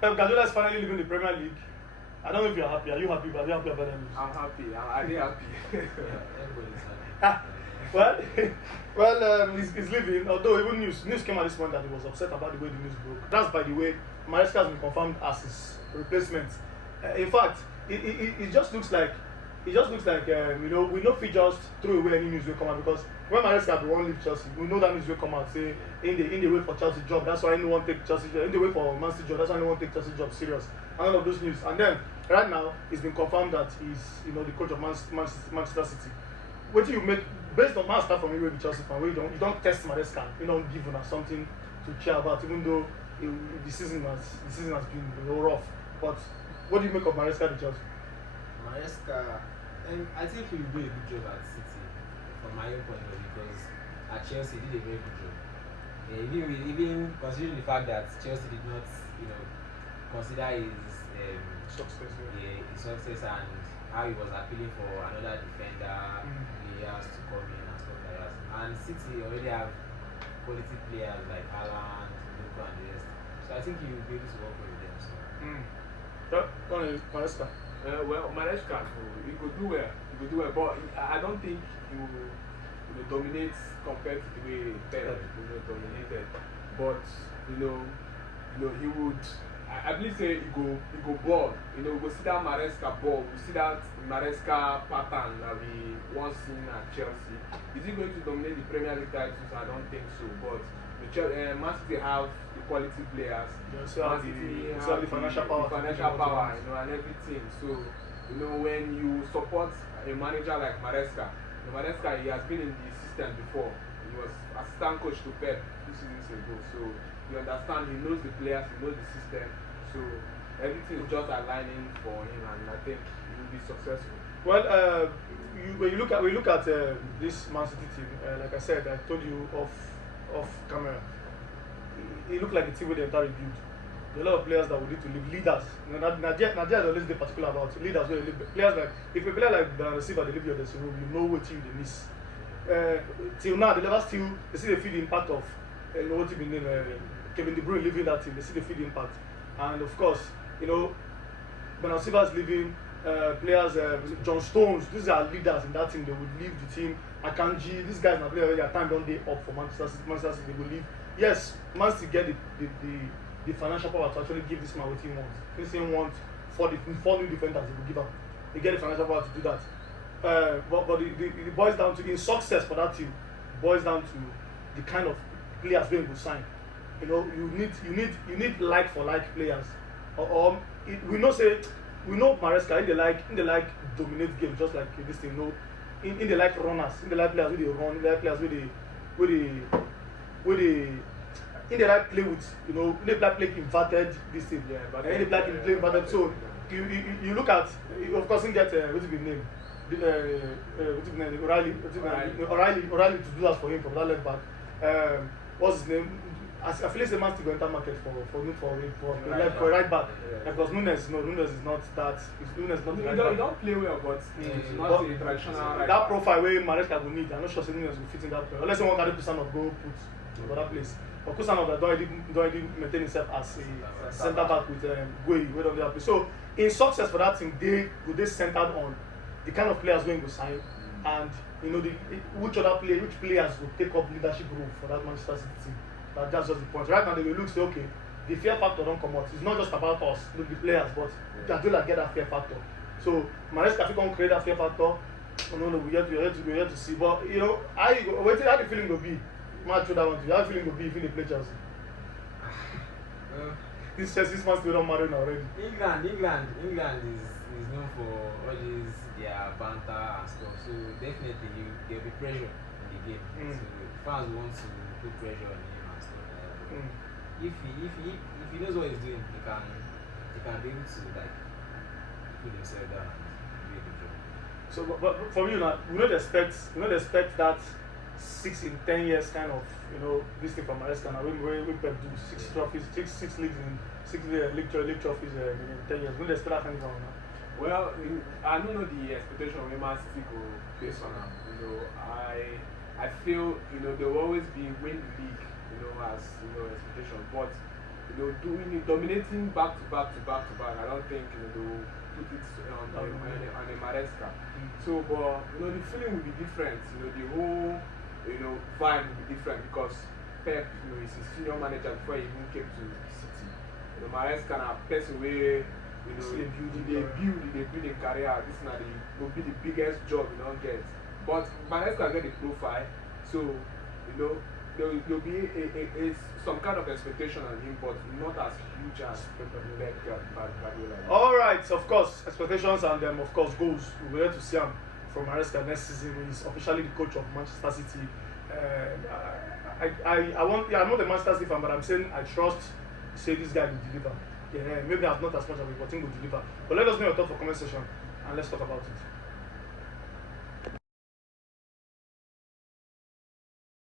Pep Guardiola is finally leaving the Premier League. I don't know if you're happy. Are you happy? Are you happy about that news? I'm happy. I'm really happy. Yeah, everybody's happy. well, he's leaving. Although even news came out this morning that he was upset about the way the news broke. That's by the way, Maresca has been confirmed as his replacement. In fact, it just looks like we know if we just throw away any news will come out because when Maresca will leave Chelsea, we know that news will come out say in the way for Chelsea job. That's why anyone take Chelsea job. In the way for Man City job. That's why anyone take Chelsea job serious. And all of those news. And then right now it's been confirmed that he's the coach of Manchester City. What do you make based on my start from you with Chelsea fan? Where you don't test Maresca, you don't give him something to cheer about, even though the season has been rough. But what do you make of Maresca at Chelsea? Maresca, I think he will do a good job at City, from my own point of view, because at Chelsea he did a very good job. Even considering the fact that Chelsea did not, consider his Success, his success and how he was appealing for another defender, players to come in and stuff like that. And City already have quality players like Haaland, Luka, and the rest. So I think he will be able to work with them. So. Maresca. Well, Maresca, he could do well, but I don't think he will dominate compared to the way Pep dominated. But he would. I believe say he go ball. We go see that Maresca ball. We see that Maresca pattern that we once seen at Chelsea. Is he going to dominate the Premier League titles? I don't think so. But Man City have the quality players. Man City have the financial power, and everything. So when you support a manager like Maresca, he has been in the system before. He was assistant coach to Pep 2 seasons ago. So you understand, he knows the players, he knows the system. So everything is just aligning for him, and I think he will be successful. Well, when you look at this Man City team, like I said, I told you off camera, it looked like a team with the entire rebuild. There are a lot of players that will need to leave. Leaders. Nigeria is always the particular about leaders. Where players like if a player like the receiver they leave your dressing room, you know what team they miss. Till now, they never still they see the feed impact of what team in Kevin De Bruyne leaving that team. They see the feed impact, and of course, Bernardo Silva's leaving. Players, John Stones, these are leaders in that team. They would leave the team. Akanji, these guys now play already. At time don't they up for Manchester City, they will leave. Yes, Man City get the financial power to actually give this man what he wants. If he wants four new defenders, they will give up. They get the financial power to do that. But it boils down to in success for that team. Boils down to the kind of players they will sign. You need like for like players. We know Maresca, they like dominate games just like this thing. In they like runners, in they like players with they run, in they like players with they like play with they play inverted this thing. Yeah, but and they play inverted. So you look at of course you get what's his name? O'Reilly to do that for him from that left back. What's his name? I feel it's a man to go enter market for right back. Yeah. Because Nunes is not that. Nunes is not. He don't play well, but it's not a traditional right that back. profile where Maresca will need. I'm not sure Nunes will fit in that player. Unless someone carry Kusanov go put to that place. But Kusanov don't already maintain himself as a centre back with Gueye where on the place. So in success for that team, they centered on the kind of players going to sign and which players will take up leadership role for that Manchester City team. That's just the point. Right now they will look say okay, the fear factor don't come out. It's not just about us, the players, but they do get that fear factor. So Maresca can create that fear factor. We have to see. But how the feeling will be? Match that one to you. How the feeling will be if they play Chelsea? This Chelsea's man still don't marry already. England is known for all these their banter and stuff. So definitely there will be pressure in the game. So fans want to put pressure on him. If he knows what he's doing, he can be able to put himself down and do a good job. So, but for you now, we don't expect that 6 in 10 years kind of this thing from Maresca. Now we Pep do 6 trophies, six leagues in 6 league trophies in 10 years. We don't expect that kind of thing now. Well, I don't know the expectation of Man City go based on him. I feel there will always be win the league. As expectation, but doing it, dominating back to back to back to back. I don't think they will put it on a Maresca. So, but the feeling will be different. The whole vibe will be different because Pep, is a senior manager before he even came to City. Maresca na person where they build a career. This is not will be the biggest job you don't get. But Maresca get the profile, so there'll be some kind of expectation on him, but not as huge as Pep Guardiola. All right, of course, expectations and of course goals. We're going to see him from Maresca next season. He's officially the coach of Manchester City. I'm not a Manchester City fan, but I'm saying I trust. Say this guy will deliver. Yeah, maybe not as much as we think will deliver. But let us know your thoughts for comment section and let's talk about it.